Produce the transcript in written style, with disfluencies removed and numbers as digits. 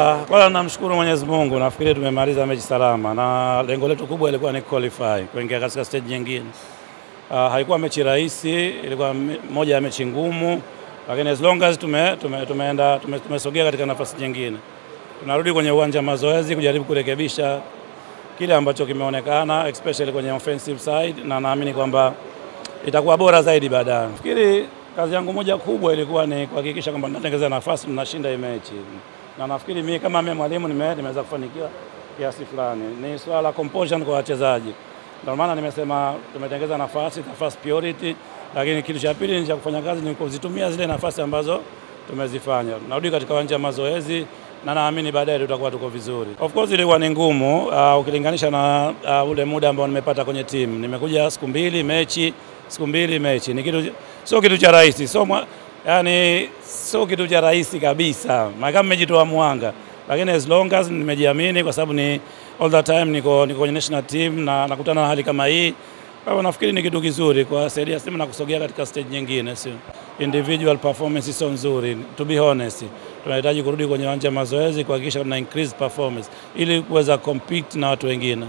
Kwanza namshukuru Mwenyezi Mungu, nafikiri tumemaliza mechi salama na lengo letu kubwa ilikuwa ni qualify kuingia katika stage nyingine. Haikuwa mechi rahisi, ilikuwa moja ya mechi ngumu, lakini as long as tumesogea katika nafasi nyingine. Tunarudi kwenye uwanja mazoezi kujaribu kurekebisha kile ambacho kimeonekana especially kwenye offensive side, na naamini kwamba itakuwa bora zaidi baadaye. Nafikiri kazi yangu moja kubwa ilikuwa ni kuhakikisha kwamba tunatengeneza nafasi tunashinda hii mechi. Na nafikiri mimi kama mwalimu nimeweza kufanikiwa kiasi fulani. Ni swala la composure kwa wachezaji. Ndio maana nimesema tumetengeneza nafasi, first priority, lakini kitu cha pili ni cha kufanya kazi ni kuzitumia zile nafasi ambazo tumezifanya. Narudi katika uwanja mazoezi na naamini baadaye tutakuwa tuko vizuri. Of course ilikuwa ni ngumu ukilinganisha na ule muda ambao nimepata kwenye timu. Nimekuja siku mbili mechi. Ni kitu sio kitu cha rahisi. Sio kitu cha rahisi kabisa. Kama nimejitoa mwanga. Lakini as long as nimejiamini kwa sababu ni all the time niko kwenye national team na nakutana na hali kama hii. Kwa hivyo nafikiri ni kitu kizuri kwa saidia simu na kusogea katika stage nyingine, sio. Individual performance sio nzuri, to be honest. Tunahitaji kurudi kwenye uwanja mazoezi kuhakikisha tuna increase performance ili kuweza compete na watu wengine.